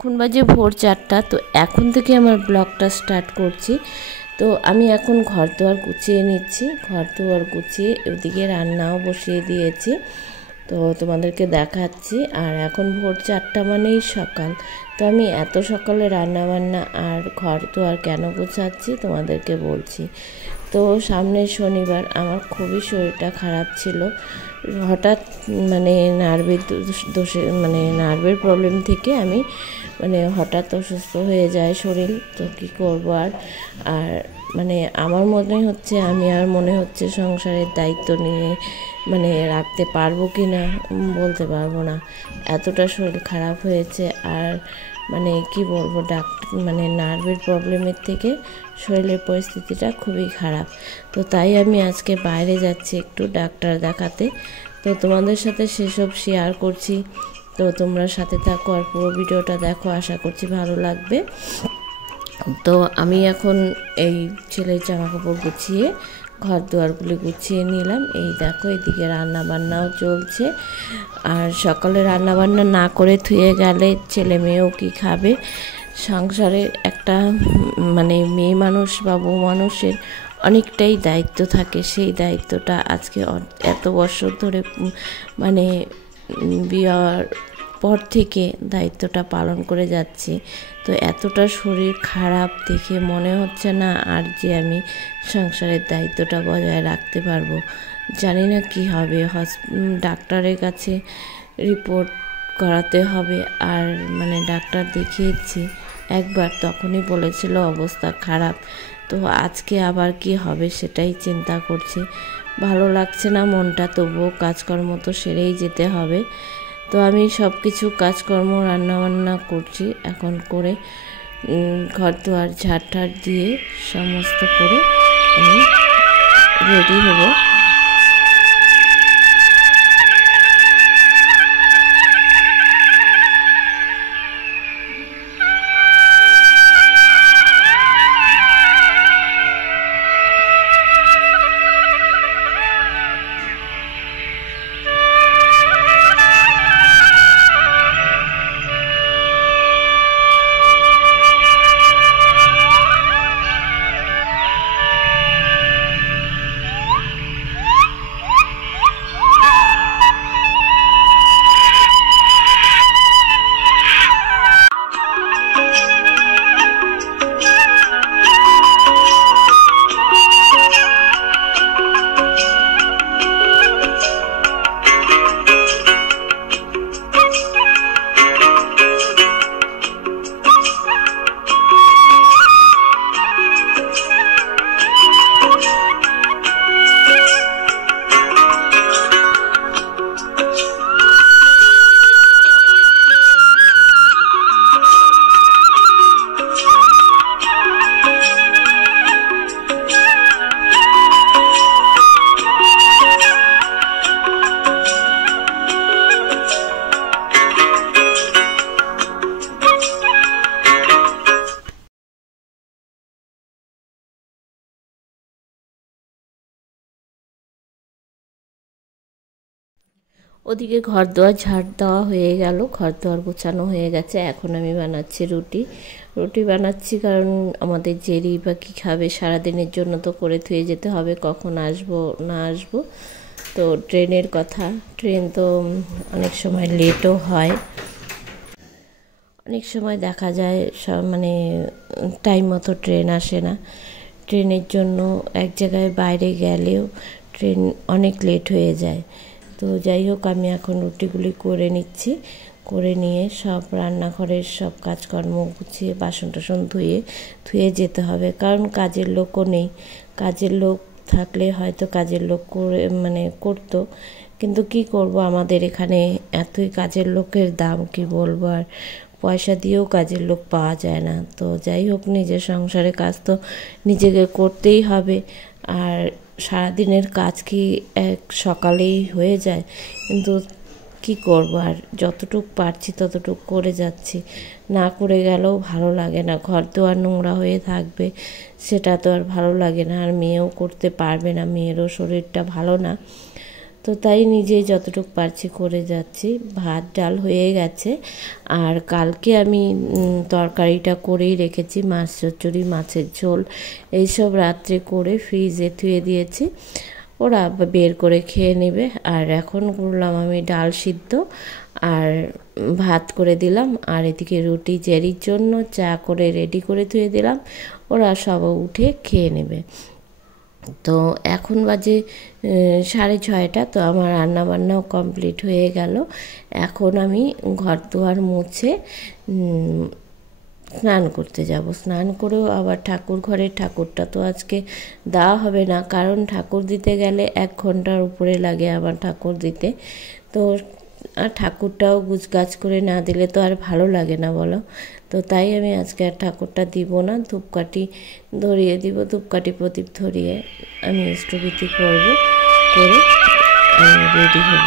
এখন বাজে ভোর 4টা। তো এখন থেকে আমার ব্লগটা স্টার্ট করছি। তো আমি এখন ঘর দুয়ার গুছিয়ে নিচ্ছি, ঘর দুয়ার গুছিয়ে ওদিকে রান্নাও বসিয়ে দিয়েছি। তো তোমাদেরকে দেখাচ্ছি। আর এখন ভোর 4টা মানেই সকাল। তো আমি এত সকালে রান্না বান্না আর ঘর দুয়ার কেন গুছাচ্ছি তোমাদেরকে বলছি। তো সামনের শনিবার আমার খুবই শরীরটা খারাপ ছিল। হঠাৎ নার্ভের প্রবলেম থেকে আমি হঠাৎ অসুস্থ হয়ে যায় শরীর। তো কী করবো আর আমার মনে হচ্ছে সংসারের দায়িত্ব নিয়ে রাখতে পারবো কি না বলতে পারবো না, এতটা শরীর খারাপ হয়েছে। আর কি বলবো, নার্ভের প্রবলেমের থেকে শরীরের পরিস্থিতিটা খুবই খারাপ। তো তাই আমি আজকে বাইরে যাচ্ছি একটু ডাক্তার দেখাতে। তো তোমাদের সাথে সেসব শেয়ার করছি। তো তোমরা সাথে থাকো আর পুরো ভিডিওটা দেখো, আশা করছি ভালো লাগবে। তো আমি এখন এই ছেলের জামা কাপড় গুছিয়ে ঘর দুয়ারগুলি গুছিয়ে নিলাম। এই দেখো এদিকে রান্না বান্নাও চলছে। আর সকালে রান্না বান্না না করে থুয়ে গেলে ছেলে মেয়েও কি খাবে। সংসারের একটা মেয়ে মানুষ বা বউ মানুষের অনেকটাই দায়িত্ব থাকে। সেই দায়িত্বটা আজকে এত বছর ধরে বিয়ার পর থেকে দায়িত্বটা পালন করে যাচ্ছি। তো এতটা শরীর খারাপ দেখে মনে হচ্ছে না আর যে আমি সংসারের দায়িত্বটা বজায় রাখতে পারবো। জানি না কি হবে, ডাক্তারের কাছে রিপোর্ট করাতে হবে। আর ডাক্তার দেখিয়েছি একবার, তখনই বলেছিল অবস্থা খারাপ। তো আজকে আবার কি হবে সেটাই চিন্তা করছি। ভালো লাগছে না মনটা, তবুও কাজকর্ম তো সেরেই যেতে হবে। তো আমি সব কিছু কাজকর্ম রান্নাবান্না করছি এখন করে, ঘর দুয়ার ঝাড় দিয়ে সমস্ত করে আমি রেডি হব। ওদিকে ঘর দুয়ার ঝাড় দেওয়া হয়ে গেল, ঘর দুয়ার গোছানো হয়ে গেছে। এখন আমি বানাচ্ছি রুটি বানাচ্ছি, কারণ আমাদের জেরি বা কী খাবে সারাদিনের জন্য তো করে থুয়ে যেতে হবে, কখন আসবো না আসবো। তো ট্রেনের কথা, ট্রেন তো অনেক সময় লেটও হয়, অনেক সময় দেখা যায় টাইম মতো ট্রেন আসে না। ট্রেনের জন্য এক জায়গায় বাইরে গেলেও ট্রেন অনেক লেট হয়ে যায়। তো যাই হোক, আমি এখন রুটিগুলি করে নিচ্ছি, করে নিয়ে সব রান্নাঘরের সব কাজকর্ম গুছিয়ে বাসন টাসন ধুয়ে যেতে হবে, কারণ কাজের লোকও নেই। কাজের লোক থাকলে হয়তো কাজের লোক করতো, কিন্তু কি করব, আমাদের এখানে এতই কাজের লোকের দাম কি বলবো, আর পয়সা দিয়েও কাজের লোক পাওয়া যায় না। তো যাই হোক, নিজের সংসারের কাজ তো নিজেকে করতেই হবে। আর সারাদিনের কাজ কি এক সকালেই হয়ে যায়, কিন্তু কি করব, আর যতটুক পারছি ততটুক করে যাচ্ছি। না করে গেলেও ভালো লাগে না, ঘর দুয়ার নোংরা হয়ে থাকবে, সেটা তো আর ভালো লাগে না। আর মেয়েও করতে পারবে না, মেয়েরও শরীরটা ভালো না। তো তাই নিজেই যতটুকু পারছি করে যাচ্ছি। ভাত ডাল হয়ে গেছে, আর কালকে আমি তরকারিটা করেই রেখেছি, মাছ চচ্চড়ি, মাছের ঝোল এইসব রাত্রে করে ফ্রিজে ধুয়ে দিয়েছি, ওরা বের করে খেয়ে নেবে। আর এখন করলাম আমি ডাল সিদ্ধ আর ভাত করে দিলাম, আর এদিকে রুটি জেরির জন্য চা করে রেডি করে ধুয়ে দিলাম, ওরা সব উঠে খেয়ে নেবে। তো এখন বাজে 6:30, তো আমার রান্নাবান্নাও কমপ্লিট হয়ে গেল। এখন আমি ঘর দুয়ার মুছে স্নান করতে যাব। স্নান করেও আবার ঠাকুর ঘরের ঠাকুরটা তো আজকে দেওয়া হবে না, কারণ ঠাকুর দিতে গেলে 1 ঘন্টার উপরে লাগে আমার ঠাকুর দিতে। তো আর ঠাকুরটাও গুছগাছ করে না দিলে তো আর ভালো লাগে না বলো। তো তাই আমি আজকে আর ঠাকুরটা দিব না, ধূপকাঠি ধরিয়ে দিব, ধূপকাঠি প্রদীপ ধরিয়ে আমি ইষ্টভীতি করব, করে আমি রেডি হব।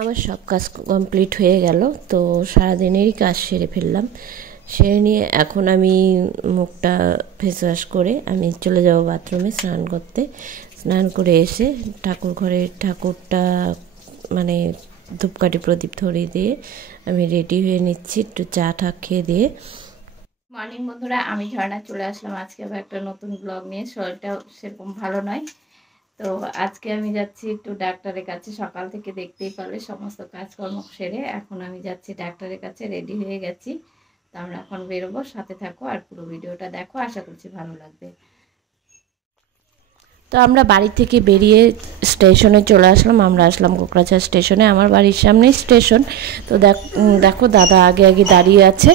আমার সব কাজ কমপ্লিট হয়ে গেল, তো সারাদিনেরই কাজ সেরে ফেললাম। সেরে নিয়ে এখন আমি মুখটা ফেস ওয়াশ করে আমি চলে যাব বাথরুমে স্নান করতে। স্নান করে এসে ঠাকুর ঘরের ঠাকুরটা মানে ধূপকাঠি প্রদীপ ধরিয়ে দিয়ে আমি রেডি হয়ে নিচ্ছি, একটু চা টা খেয়ে দিয়ে। মর্নিং বন্ধুরা, আমি ঝর্ণা চলে আসলাম আজকে আবার একটা নতুন ব্লগ নিয়ে। শরীরটা সেরকম ভালো নয়, তো আজকে আমি যাচ্ছি একটু ডাক্তারের কাছে। সকাল থেকে দেখতেই পারলে সমস্ত কাজকর্ম সেরে এখন আমি যাচ্ছি ডাক্তারের কাছে, রেডি হয়ে গেছি। তো আমরা এখন বেরোবো, সাথে থাকো আর পুরো ভিডিওটা দেখো, আশা করছি ভালো লাগবে। তো আমরা বাড়ি থেকে বেরিয়ে স্টেশনে চলে আসলাম। আমরা আসলাম কোকড়াঝাড় স্টেশনে, আমার বাড়ির সামনেই স্টেশন। তো দেখো দাদা আগে আগে দাঁড়িয়ে আছে,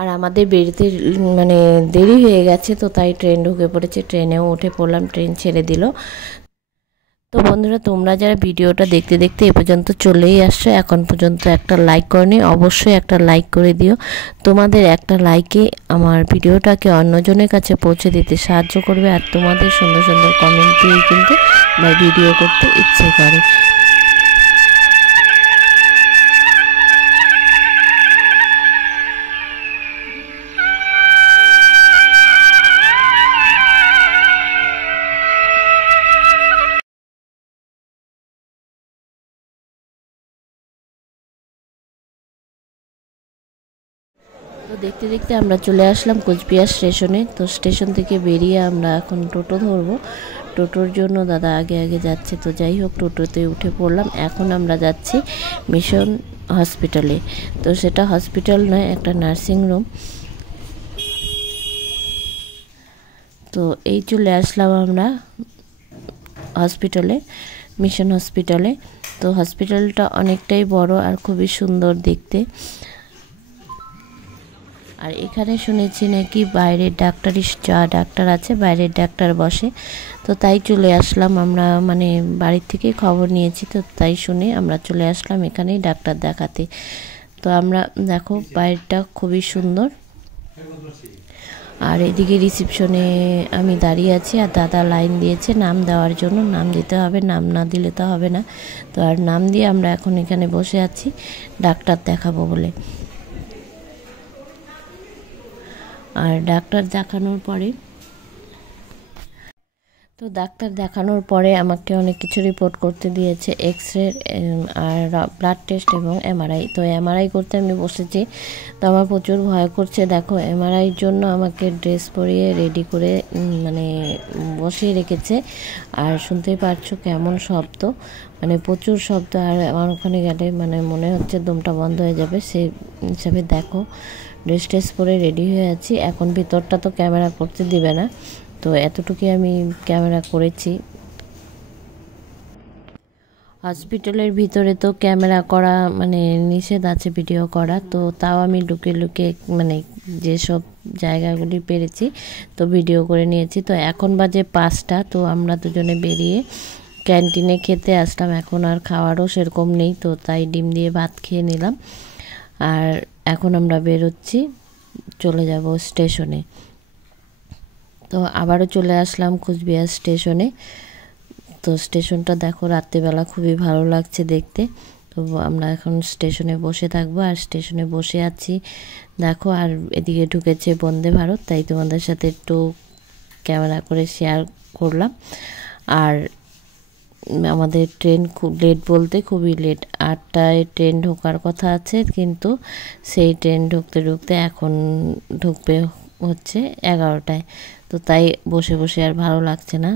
আর আমাদের বেরিতে মানে দেরি হয়ে গেছে, তো তাই ট্রেন ঢুকে পড়েছে, ট্রেনেও উঠে পড়লাম, ট্রেন ছেড়ে দিল। তো বন্ধুরা, তোমরা যারা ভিডিওটা দেখতে দেখতে এ পর্যন্ত চলেই আসছো, এখন পর্যন্ত একটা লাইক করনি, অবশ্যই একটা লাইক করে দিও। তোমাদের একটা লাইকে আমার ভিডিওটাকে অন্যজনের কাছে পৌঁছে দিতে সাহায্য করবে, আর তোমাদের সুন্দর সুন্দর কমেন্ট দিয়ে কিন্তু আমার ভিডিও করতে ইচ্ছে করে। তো দেখতে দেখতে আমরা চলে আসলাম কোচবিহার স্টেশনে। তো স্টেশন থেকে বেরিয়ে আমরা এখন টোটো ধরবো, টোটোর জন্য দাদা আগে আগে যাচ্ছে। তো যাই হোক, টোটোতে উঠে পড়লাম। এখন আমরা যাচ্ছি মিশন হসপিটালে। তো সেটা হসপিটাল নয়, একটা নার্সিং রুম। তো এই চলে আসলাম আমরা হসপিটালে, মিশন হসপিটালে। তো হসপিটালটা অনেকটাই বড় আর খুবই সুন্দর দেখতে। আর এখানে শুনেছি নাকি বাইরের ডাক্তারই যা ডাক্তার আছে বাইরের ডাক্তার বসে। তো তাই চলে আসলাম আমরা, মানে বাড়ির থেকে খবর নিয়েছি, তো তাই শুনে আমরা চলে আসলাম এখানেই ডাক্তার দেখাতে। তো আমরা দেখো বাইরেটা খুবই সুন্দর। আর এদিকে রিসেপশনে আমি দাঁড়িয়ে আছি, আর দাদা লাইন দিয়েছে নাম দেওয়ার জন্য। নাম দিতে হবে, নাম না দিলে তো হবে না। তো আর নাম দিয়ে আমরা এখন এখানে বসে আছি ডাক্তার দেখাবো বলে। আর ডাক্তার দেখানোর পরে আমাকে অনেক কিছু রিপোর্ট করতে দিয়েছে, এক্স-রে আর ব্লাড টেস্ট এবং এমআরআই। তো এমআরআই করতে আমি বসেছি, তো আমার প্রচুর ভয় করছে। দেখো এমআরআইয়ের জন্য আমাকে ড্রেস পরিয়ে রেডি করে মানে বসিয়ে রেখেছে। আর শুনতেই পারছো কেমন শব্দ, মানে প্রচুর শব্দ। আর আমার ওখানে গেলে মানে মনে হচ্ছে দমটা বন্ধ হয়ে যাবে, সেই হিসাবে দেখো ড্রেস টেস পরে রেডি হয়ে আছি। এখন ভিতরটা তো ক্যামেরা করতে দিবে না, তো এতটুকুই আমি ক্যামেরা করেছি। হসপিটালের ভিতরে তো ক্যামেরা করা মানে নিষেধ আছে, ভিডিও করা। তো তাও আমি লুকিয়ে লুকিয়ে মানে যেসব জায়গাগুলি পেরেছি তো ভিডিও করে নিয়েছি। তো এখন বাজে 5টা, তো আমরা দুজনে বেরিয়ে ক্যান্টিনে খেতে আসলাম। এখন আর খাওয়ারও সেরকম নেই, তো তাই ডিম দিয়ে ভাত খেয়ে নিলাম। আর এখন আমরা বেরোচ্ছি, চলে যাব স্টেশনে। তো আবারও চলে আসলাম কুচবিহার স্টেশনে। তো স্টেশনটা দেখো রাত্রিবেলা খুবই ভালো লাগছে দেখতে। তো আমরা এখন স্টেশনে বসে থাকবো, আর স্টেশনে বসে আছি দেখো। আর এদিকে ঢুকেছে বন্দে ভারত, তাই তোমাদের সাথে একটু ক্যামেরা করে শেয়ার করলাম। আর আমাদের ট্রেন খুব লেট, বলতে খুবই লেট। 8টায় ট্রেন ঢোকার কথা আছে, কিন্তু সেই ট্রেন ঢুকতে ঢুকতে এখন ঢুকবে হচ্ছে 11টায়। তো তাই বসে বসে আর ভালো লাগছে না।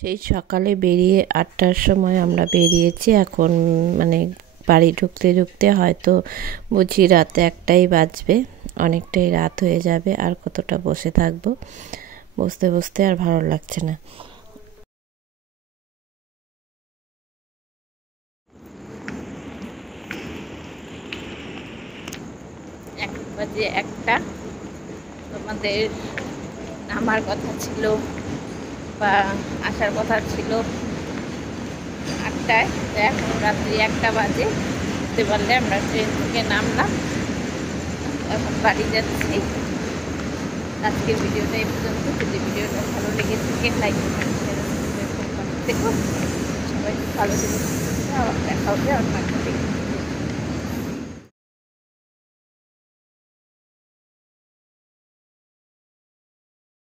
সেই সকালে বেরিয়ে 8টার সময় আমরা বেরিয়েছি। এখন মানে বাড়ি ঢুকতে ঢুকতে হয়তো বুঝি রাত 1টাই বাজবে, অনেকটাই রাত হয়ে যাবে। আর কতটা বসে থাকবো, বসতে বসতে আর ভালো লাগছে না। বাজে 1টা। তোমাদের নামার কথা ছিল বা আসার কথা ছিল 8টায়, তো এখন রাত্রি 1টা বাজে। বুঝতে পারলে আমরা ট্রেন থেকে নামলাম, এখন বাড়ি যাচ্ছি। আজকের ভিডিওটা এই পর্যন্ত। যদি ভিডিওটা ভালো লেগে থাকে লাইক কমেন্ট শেয়ার করতে থেকো। সবাই ভালো থেকে আবার দেখা হবে অন্য একটা ভিডিও।